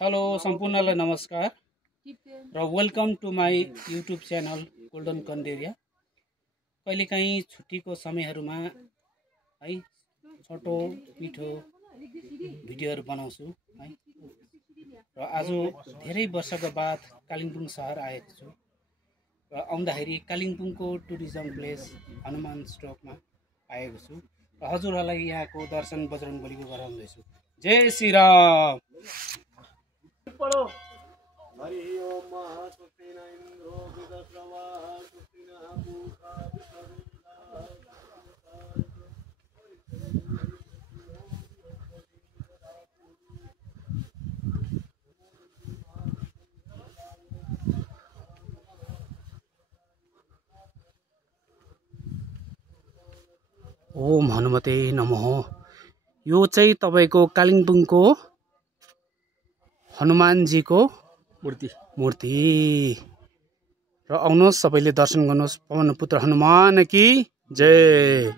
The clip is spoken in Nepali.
हेलो सम्पूर्णलाई नमस्कार र welcome to my YouTube channel golden Kanderia. कहिलेकाहीँ छुट्टीको समयहरूमा है छोटो मिठो भिडियोहरू बनाउँछु है। र आज धेरै वर्षको बाद कालिम्पोङ सहर आएको छु र आउँदाखेरि कालिम्पोङको टुरिज्म प्लेस हनुमान स्टोकमा आएको छु र हजुरहरूलाई यहाँको दर्शन बजरङ्गबलीको गराउँदैछु। जय श्री राम। पढो हरि ओम महासुस्तिन इंद्रो विदश्रवा सुस्तिन पूषा विश्ववेदा। ओम हनुमते नमः। यो चाहिँ तपाईको कालिम्पोङको हनुमानजीको मूर्ति र आउनुहोस् सबैले दर्शन गर्नुहोस्। पवन पुत्र हनुमान की जय।